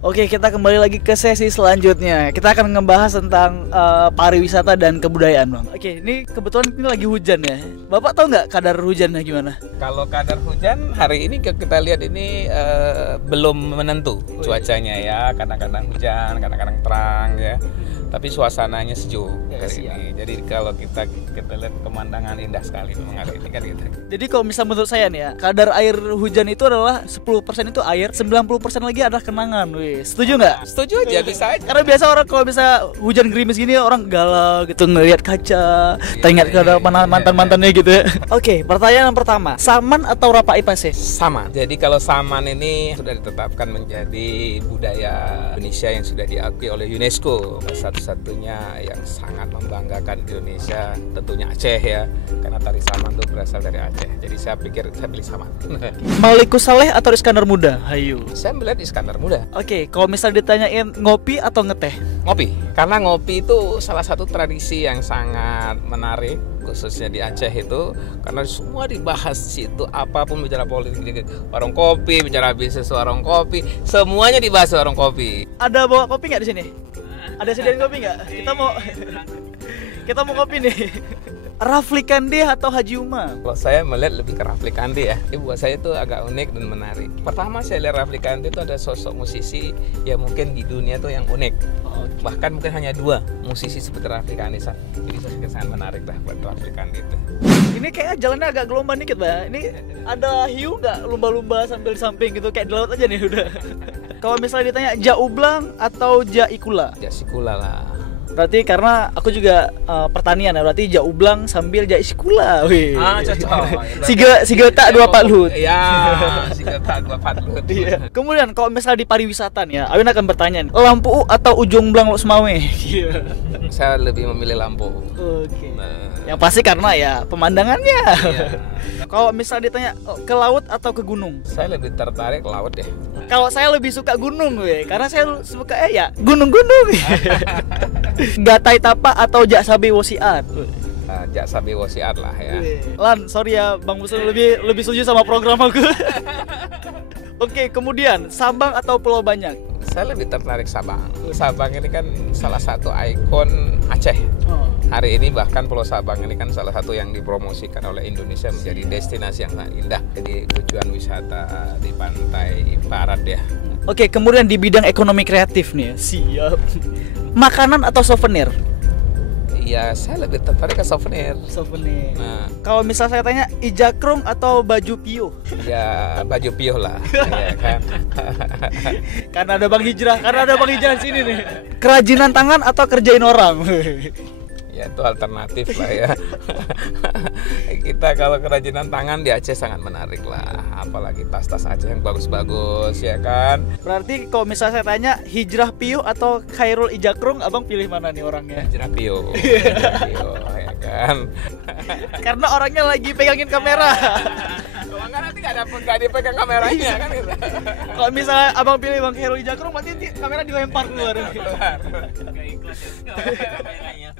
Oke, kita kembali lagi ke sesi selanjutnya. Kita akan ngebahas tentang pariwisata dan kebudayaan, Bang. Oke, ini kebetulan ini lagi hujan ya. Bapak tahu nggak kadar hujannya gimana? Kalau kadar hujan hari ini kita lihat ini belum menentu cuacanya ya. Kadang-kadang hujan, kadang-kadang terang ya. Tapi suasananya sejuk hari ini. Jadi kalau kita lihat pemandangan indah sekali memang hari ini kan gitu. Jadi kalau misal menurut saya nih ya, kadar air hujan itu adalah 10% itu air, 90% lagi adalah kenangan. Wih, setuju nggak? Setuju aja, bisa aja. Karena biasa orang kalau bisa hujan gerimis gini orang galau gitu ngelihat kaca, teringat ke mantan-mantannya gitu ya. Oke, pertanyaan yang pertama, Saman atau Rapa Ipase? Sama. Jadi kalau Saman ini sudah ditetapkan menjadi budaya Indonesia yang sudah diakui oleh UNESCO. Satu-satunya yang sangat membanggakan di Indonesia tentunya Aceh ya, karena tari Saman itu berasal dari Aceh. Jadi saya pikir saya pilih Saman. Malikus Saleh atau Iskandar Muda? Hayu. Saya melihat Iskandar Muda. Oke, kalau misal ditanyain ngopi atau ngeteh? Ngopi, karena ngopi itu salah satu tradisi yang sangat menarik, khususnya di Aceh itu, karena semua dibahas situ, apapun bicara politik, warung kopi, bicara bisnis warung kopi, semuanya dibahas warung kopi. Ada bawa kopi nggak di sini? Ada sediain kopi nggak? Kita mau kopi nih. Rafli Kande atau Haji Uma? Kalau saya melihat lebih ke Rafli Kande ya. Ini buat saya itu agak unik dan menarik. Pertama saya lihat Rafli Kande itu ada sosok musisi yang mungkin di dunia itu yang unik. Bahkan mungkin hanya 2 musisi seperti Rafli Kande. Jadi saya pikir sangat menarik lah buat Rafli Kande itu. Ini kayaknya jalannya agak gelombang dikit, Mbak. Ini ada hiu nggak lumba-lumba sambil di samping gitu, kayak di laut aja nih udah. Kalau misalnya ditanya Jaublang atau Jaikula? Jasikula lah. Berarti karena aku juga pertanian ya, berarti Jaublang sambil Jaisikula. Wih. Cocok. Siga tak 2 patlut. Iya, siga tak 2 patlut. Iya. Kemudian kalau misalnya di pariwisata nih ya, Awin akan bertanya, Lampu atau Ujung Blang Lok Semawe? Iya. Saya lebih memilih Lampung. Oke. Yang pasti karena ya pemandangannya. Iya. Kalau misalnya ditanya ke laut atau ke gunung? Saya lebih tertarik laut deh. Kalau saya lebih suka gunung, karena saya suka ya gunung-gunung. Gatai Tapa atau Jak Sabi Wosiat? Jak Sabi Wosiat lah ya. Lan, sorry ya Bang Musul, lebih setuju sama program aku. Oke, kemudian Sabang atau Pulau Banyak? Saya lebih tertarik Sabang. Sabang ini kan salah satu ikon Aceh. Hari ini bahkan Pulau Sabang ini kan salah satu yang dipromosikan oleh Indonesia menjadi destinasi yang sangat indah. Jadi tujuan wisata di pantai barat ya. Oke, kemudian di bidang ekonomi kreatif nih. Siap. Makanan atau souvenir? Ya, saya lebih tertarik ke souvenir. Souvenir. Nah, kalau misal saya tanya ijakrung atau baju pio? Ya, baju pio lah. Ya kan. Karena ada Bang Hijrah di sini nih. Kerajinan tangan atau kerjain orang? Ya, itu alternatif lah ya. Kita kalau kerajinan tangan di Aceh sangat menarik lah, apalagi tas-tas Aceh yang bagus-bagus ya kan. Berarti kalau misalnya saya tanya Hijrah Pio atau Khairul Ijakrung, Abang pilih mana nih orangnya? Hijrah Pio. Ya kan. Karena orangnya lagi pegangin kamera. Enggak, nanti nggak dipegang kameranya kan gitu. Kalau misalnya Abang pilih Bang Khairul Ijakrung, berarti kamera dilempar keluar. Keluar. Gak ikhlas ya kameranya.